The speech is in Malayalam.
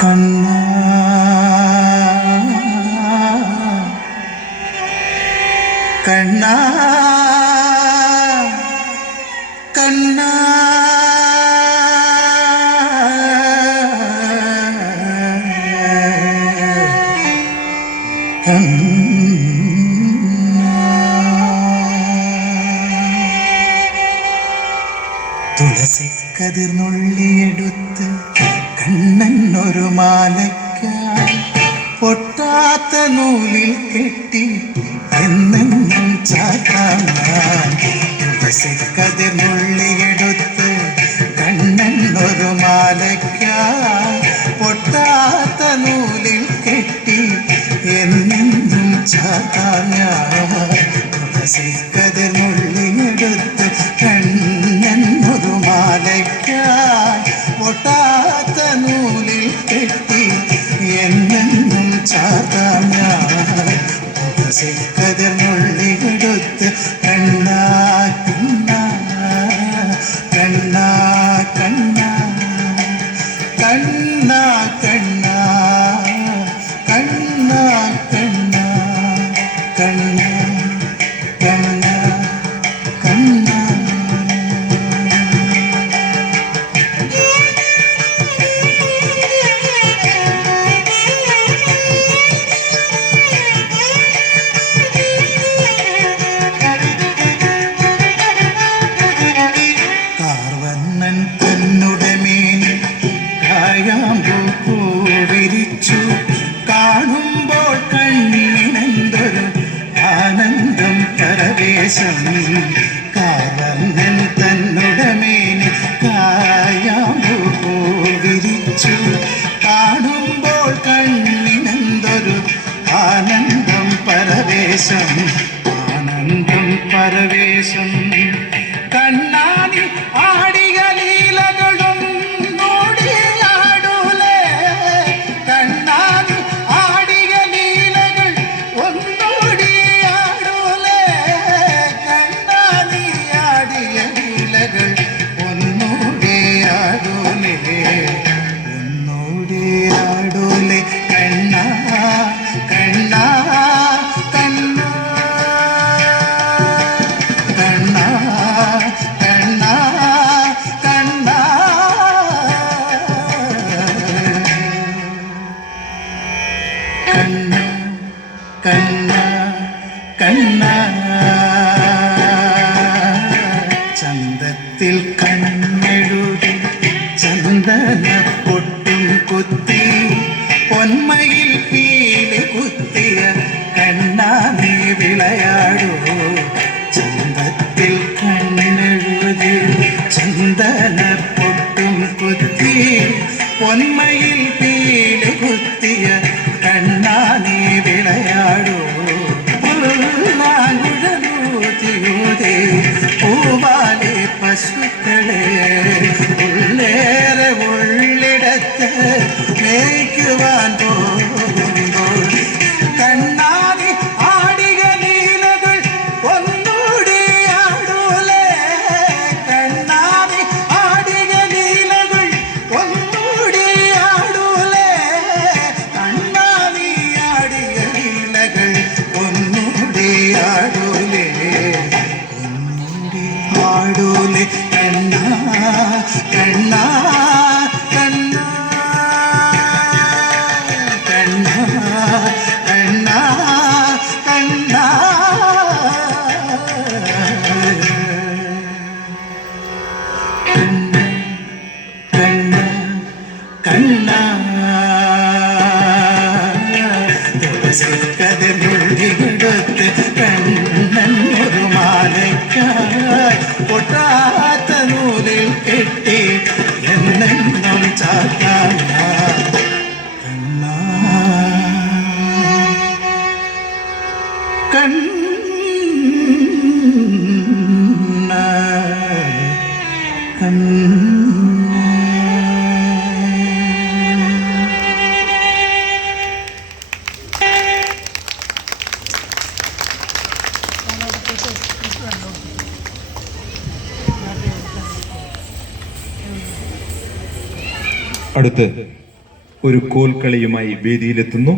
കണ്ണാ കണ്ണാ കണ്ണാ തുളസിക്കതിർന്നുള്ളിയെടുത്ത് കണ്ണനൊരു മാലയ്ക്കായി പൊട്ടാത്ത നൂലിൽ കെട്ടി എന്നെന്നും ചാത്താൻ. തുളസിക്കതിർന്നുള്ളിയെടുത്ത് കണ്ണനൊരു മാലയ്ക്കായി പൊട്ടാത്ത നൂലിൽ കെട്ടി എന്നെന്നും ചാത്താൻ. തുളസിക്കതിർന്നുള്ളിയെടുത്ത് കണ്ണനൊരു മാലയ്ക്കായി പൊട്ടാത്ത നൂലിൽ കെട്ടി എന്നെന്നും ചാത്താൻ. തുളസിക്കതിർന്നുള്ളിയെടുത്ത് കണ്ണാ കണ്ണാ കണ്ണാ കണ്ണാ കണ്ണാ കണ്ണാ കണ്ണാ കണ്ണാ കണ്ണാ കണ്ണാ കണ്ണാ. കാർവണ്ണൻ തന്നുടെ മേനി കായാമ്പൂ വിരിച്ചു കാണുമ്പോൾ കണ്ണിനെന്തൊരു ആനന്ദം പരവേശം. കാർവണ്ണൻ തന്നുടെ മേനി കായാമ്പൂ വിരിച്ചു കാണുമ്പോൾ കണ്ണിനെന്തൊരു ആനന്ദം പരവേശം. ആനന്ദം പരവേശം. കണ്ണാനി ആടിയ ലീലകളും നോടിയാടൂലേ. കണ്ണാനി ആടിയ ലീലകൾ ഒന്നോടിയാടൂലേ. കണ്ണാനി ആടിയ ലീലകൾ ഒന്നോടിയാടൂലേ. ഒന്നോടിയാടൂലേ. കണ്ണാ കണ്ണാ കണ്ണാ കണ്ണാ കണ്ണാ കണ്ണാ കണ്ണാ കണ്ണാ കണ്ണാ. ചന്തത്തിൽ കണ്ണെഴുതി ചന്ദന പൊട്ടും കുത്തി പൊന്മയിൽ പീലി കുത്തിയ കണ്ണാ നീ വിളയാടൂ. ചന്തത്തിൽ കണ്ണെഴുതി ചന്ദന പൊട്ടും കുത്തി പൊന്മയിൽ പീലി കുത്തിയ കണ്ണാ നീ വിളയാടൂ. ൂതിയൂതേ പൂവാലെ പശുക്കളെ ഉള്ളേറെ ഉള്ളിടത്ത് മേയ്ക്കുവാൻ പോകുമ്പോൾ കണ്ണാനി ആടിക ലീലകൾ ഒന്നൂടിയാടൂലേ. കണ്ണാനി ആടിക ലീലകൾ ഒന്നൂടിയാടൂലേ. കണ്ണാനി ആടിക ലീലകൾ ഒന്നൂടിയാടൂലേ. ഒന്നൂടിയാടൂലേ. കണ്ണാ കണ്ണാ കണ്ണാ കണ്ണാ കണ്ണാ കണ്ണാ. കണ്ണാ കണ്ണാ തുളസിക്കതിർന്നുള്ളിയെടുത്ത് കണ്ണനൊരു മാലയ്ക്കായി പൊട്ടാത്ത നൂലിൽ കെട്ടി എന്നെന്നും ചാത്താൻ. കണ്ണാ കണ്ണാ കണ്ണാ. അടുത്ത് ഒരു കോൽക്കളിയുമായി വേദിയിലെത്തുന്നു